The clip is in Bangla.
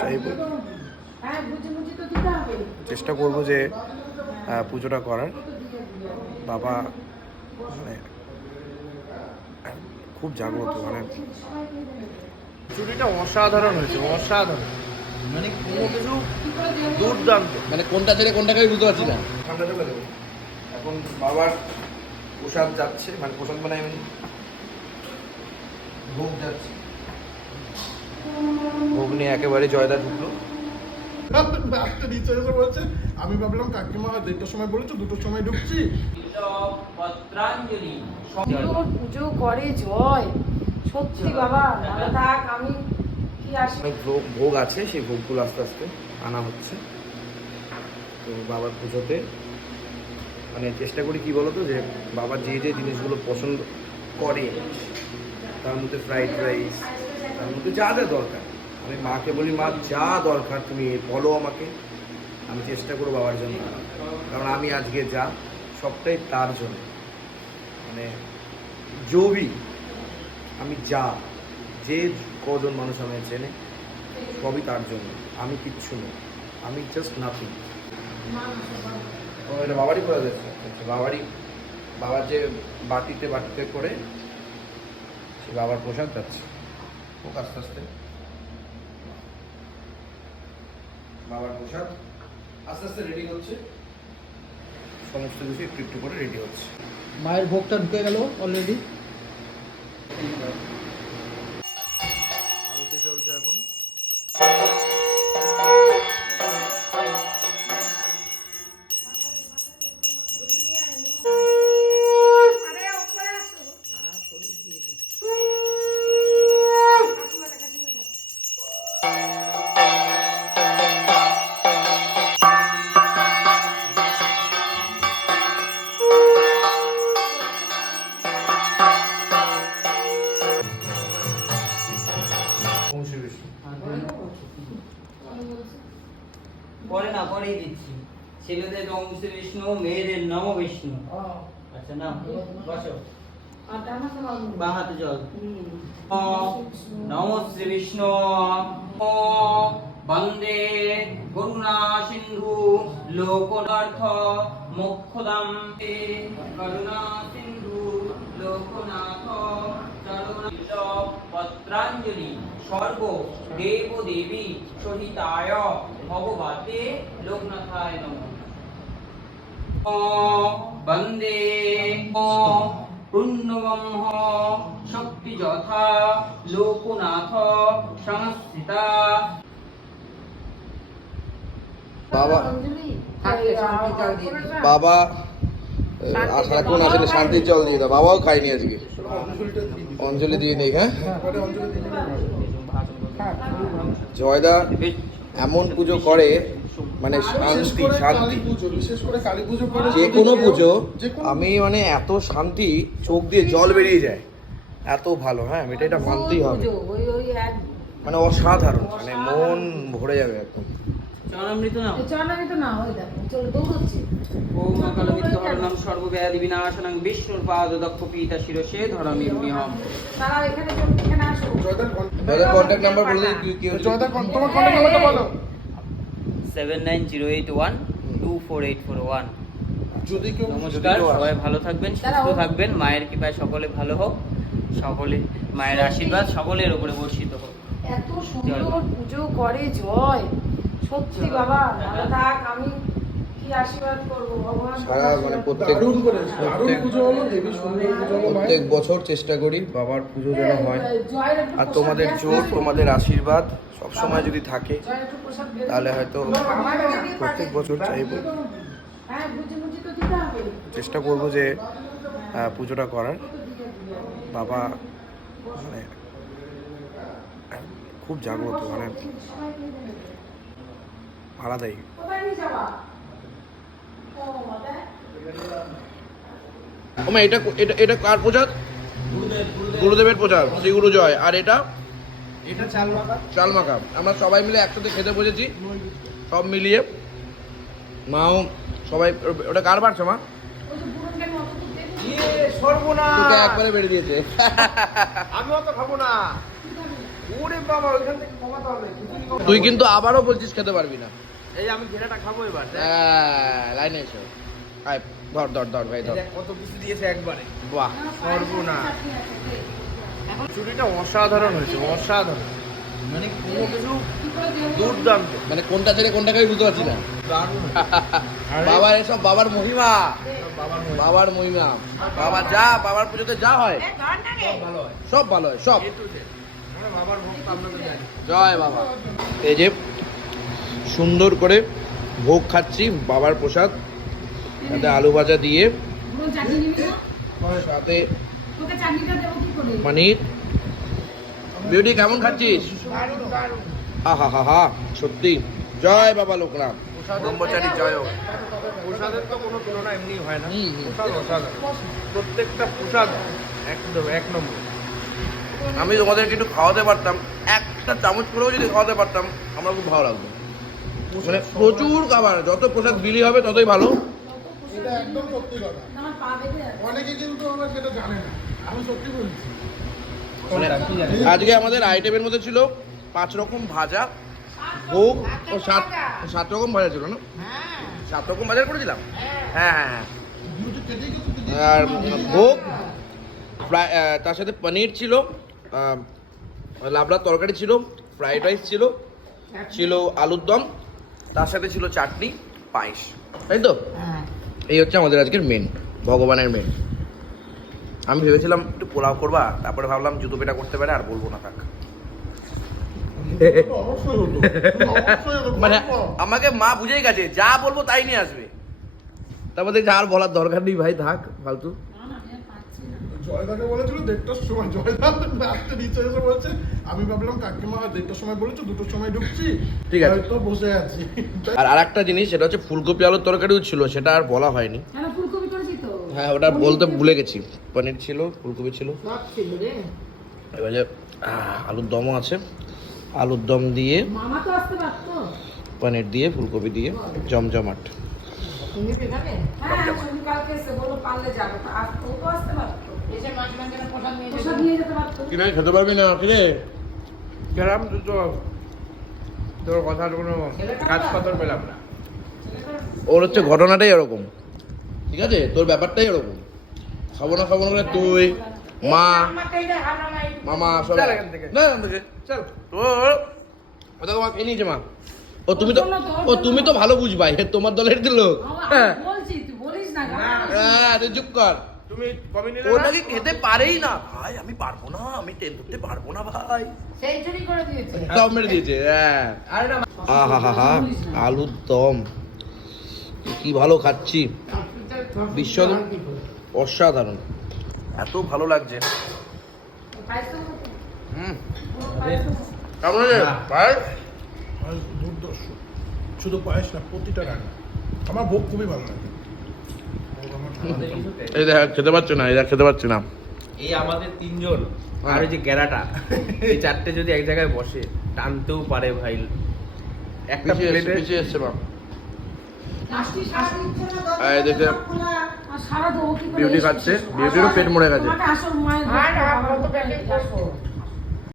চাইব হ্যাঁ চেষ্টা করব যে পুজোটা করার। বাবা মানে খুব জাগ্রত মানে চুরিটা অসাধারণ হয়েছে অসাধারণ। মানে কোনো কিছু দুর্দান্ত। মানে কোনটা ছেড়ে কোনটাকে বুঝতে পারছি না। ঠান্ডা চলে দেবো এখন বাবার প্রসাদ যাচ্ছে মানে প্রসাদ মানে আমি ভোগ যাচ্ছে। ভোগ নিয়ে একেবারে জয়দা ঢুকলো। একটা নিচে এসে বলছে আমি ভাবলাম কাকিমা দেড়টার সময় বলেছ দুটোর সময় ঢুকছি। পুজো করে জয়। সত্যি বাবা থাক আমি অনেক ভোগ ভোগ আছে সেই ভোগগুলো আস্তে আস্তে আনা হচ্ছে। তো বাবার পুজোতে মানে চেষ্টা করি কি বলতো যে বাবার যে যে জিনিসগুলো পছন্দ করে তার মধ্যে ফ্রাইড রাইস তার মধ্যে যা যা দরকার। আমি মাকে বলি, মা, যা দরকার তুমি বলো আমাকে। আমি চেষ্টা করব বাবার জন্য। কারণ আমি আজকে যা, সবটাই তার জন্য। মানে জবি আমি যা, যে কজন মানুষ আমায় চেনে, সবই তার জন্য। আমি কিচ্ছু নই। আমি জাস্ট নাথিং এটা বাবারই করে যাচ্ছে বাবারই, বাবার যে বাটিতে বাটিতে করে, সে বাবার পোশাক যাচ্ছে। হোক আস্তে আস্তে। বাবার পোশাক। আস্তে আস্তে রেডি হচ্ছে। সমস্ত কিছু একটু একটু করে রেডি হচ্ছে। মায়ের ভোগটা ঢুকে গেল অলরেডি আরতি চলছে এখন। পরে না পরেই দিচ্ছি। ছেলেদের শ্রী বিষ্ণু মেয়েদের নম বিষ্ণু। আচ্ছা না বসো। আর ডানা খাওয়া বা হাতে জল। নম শ্রী বিষ্ণু। বন্দে করুণা সিন্ধু লোকনার্থ মোক্ষদাম। করুণা সিন্ধু লোকনাথ পত্রাঞ্জলি সর্ব দেব দেবী সহিতায় ভগবতে লোকনাথায় নমঃ। বন্দে ও শক্তি যথা লোকনাথ সংস্থিতা। বাবা বাবা সারাক্ষণ আসলে শান্তির জল দিয়ে দাও। বাবাও খায়নি আজকে। অঞ্জলি দিয়ে নেই হ্যাঁ। জয়দা এমন পুজো করে মানে শান্তি শান্তি। যে কোনো পুজো আমি মানে এত শান্তি চোখ দিয়ে জল বেরিয়ে যায়। এত ভালো হ্যাঁ? এটা এটা মানতেই হবে। মানে অসাধারণ। মানে মন ভরে যাবে একদম। চরণামৃত নাও। চনারি তো ওই দেখো চলো দৌড়চ্ছে। ওম অকালমিত্র হরণম সর্বব্যাধি বিনাশনং বিষ্ণুর পাদ দক্ষ পিতা শিরসে ধরামি মিহম তারা এখানে এখানে আসো। জয়দার কন- নাম্বার বলে দিই কি- কি হচ্ছে তোমার কন্ট্যাক্ট নাম্বারটা বলো। Seven nine zero eight one two four eight four one. যদি কেউ নমস্কার সবাই ভালো থাকবেন সুস্থ থাকবেন মায়ের কৃপায় সকলে ভালো হোক সকলে মায়ের আশীর্বাদ সকলের উপরে বর্ষিত হোক। এত সুন্দর পুজো করে জয়। সত্যি বাবা ভালো থাক আমি কি আশীর্বাদ করব? ভগবান সারা মানে প্রত্যেক দারুণ করে দারুণ প্রত্যেক- পুজো হলো হেবি সুন্দর পুজো হলো প্রত্যেক বছর চেষ্টা করি বাবার পুজো যেন হয় আর তোমাদের জোর তোমাদের আশীর্বাদ সব সময় যদি থাকে তাহলে হয়তো প্রত্যেক বছর চাইব। হ্যাঁ বুঝে বুঝে তো দিতে হবে। চেষ্টা করব যে পুজোটা করার। বাবা মানে খুব জাগ্রত মানে আলাদাই ওমা এটা এটা এটা কার প্রসাদ গুরুদেবের প্রসাদ শ্রী গুরু জয়। আর এটা? এটা চাল মাখা আমরা সবাই মিলে একসাথে খেতে বসেছি। সব মিলিয়ে। মাও সবাই ওটা কার বাড়ছে মা? ইয়ে একবারে বেড়ে দিয়েছে। আমি অত খাব না। কি খাবি? ওরে বাবা ওইখান থেকে কমাতে হবে। খিচুড়ি কমাতে তুই কিন্তু আবারও বলছিস খেতে পারবি না। এই আমি ঘেরাটা খাব এবার হ্যাঁ, লাইনে এসো। আয় ধর ধর ধর ভাই ধর। কত কিছু দিয়েছে একবারে। বাহ। সর্বনাশ। খিচুড়িটা অসাধারণ হয়েছে অসাধারণ। মানে কোনো কিছু দুর্দান্ত। মানে কোনটা ছেড়ে কোনটা খাই বুঝতে পারছি না। বাবার এসব বাবার মহিমা। বাবার মহিমা। বাবা যা বাবার পুজোতে যা হয়। ভালো হয়। সব ভালো হয় সব। জানি। জয় বাবা। এই যে সুন্দর করে ভোগ খাচ্ছি বাবার প্রসাদ সাথে আলু ভাজা দিয়ে। সাথে পনির। বিউটি কেমন খাচ্ছিস? আহা হা হা সত্যি। জয় বাবা লোকনাথ। ব্রহ্মচারী জয় প্রসাদের তো কোনো তুলনা এমনি হয় না। হুম, হুম। প্রসাদ অসাধারণ। প্রত্যেকটা প্রসাদ একদম এক নম্বর। আমি তোমাদেরকে একটু খাওয়াতে পারতাম একটা চামচ করেও যদি খাওয়াতে পারতাম আমার খুব ভালো লাগতো। মানে প্রচুর খাবার যত প্রসাদ বিলি হবে ততই ভালো। এটা একদম সত্যি কথা। অনেকে কিন্তু আবার সেটা জানে না। আমি সত্যি বলছি। মানে আজকে আমাদের আইটেমের মধ্যে ছিল পাঁচ রকম ভাজা ভোগ ও সাত সাত রকম ভাজা ছিল না? সাত রকম ভাজা করেছিলাম? হ্যাঁ হ্যাঁ হ্যাঁ। আর ভোগ ফ্রাই তার সাথে পনির ছিল লাবড়ার তরকারি ছিল ফ্রাইড রাইস ছিল ছিল আলুর দম তার সাথে ছিল চাটনি পায়েস। তাই তো? এই হচ্ছে আমাদের আজকের মেন ভগবানের মেন আমি ভেবেছিলাম একটু পোলাও করবা তারপরে ভাবলাম জুতো পেটা করতে পারে আর বলব না থাক। মানে আমাকে মা বুঝেই গেছে যা বলব তাই নিয়ে আসবে। তারপরে যা আর বলার দরকার নেই ভাই থাক ফালতু। জয়দাকে বলেছিল দেড়টার সময়। জয়দা আসতে নিচে এসে বলছে আমি ভাবলাম কাকিমা দেড়টার সময় বলেছ দুটোর সময় ঢুকছি ঠিক আছে। তো বসে আছি। আর আরেকটা জিনিস সেটা হচ্ছে ফুলকপি আলুর তরকারিও ছিল সেটা আর বলা হয়নি। ফুলকপি করেছি তো। হ্যাঁ ওটা বলতে ভুলে গেছি। পনির ছিল ফুলকপি ছিল। সব ছিল রে। এবারে আলুর দমও আছে। আলুর দম দিয়ে পনির দিয়ে ফুলকপি দিয়ে জমজমাট। তুমি পেখাবে তুমি কালকে এসে বলো পারলে যাবে তা আজ তো তো আসতে পারতো এসে মাছ মাংসের প্রসাদ নিয়ে প্রসাদ নিয়ে যেতে পারতো। কি রে খেতে পারবি না কি রে গেলাম তো তো তোর কথার কোনো কাজ পাথর পেলাম না। ওর হচ্ছে ঘটনাটাই এরকম। ঠিক আছে? তোর ব্যাপারটাই এরকম। খাব না খাব না তুই মা মামা সব থেকে। না চল। তোর ও দেখো মা খেয়ে নিয়েছে মা। ও তুমি তো ও তুমি তো ভালো বুঝবাই তোমার দলের লোক। হ্যাঁ বলছি তুই বলিস না হ্যাঁ, চুপ কর। তুমি কবে নিলে ও নাকি খেতে পারেই না। ভাই আমি পারব না আমি ট্রেন ধরতে পারব না ভাই। সেঞ্চুরি করে দিয়েছে। দম মেরে দিয়েছে হ্যাঁ। আরে না আহা হা হা আলুর দম। কি ভালো খাচ্ছি। বিশ্বদম অসাধারণ। এত ভালো লাগছে। হুম। কেমন আছে? ভাই? দুর্দর্শ শুধু পায়েস না প্রতিটা রান্না। আমার ভোগ খুবই ভালো লাগে। এই দেখ খেতে পাচ্ছি না এই দেখ খেতে পাচ্ছি না। এই আমাদের তিনজন আর ওই যে গেরাটা এই চারটে যদি এক জায়গায় বসে টানতেও পারে ভাই। একটা প্লেটে পিছিয়ে এসছে করে বিউটি খাচ্ছে বিউটিরও পেট মরে গেছে।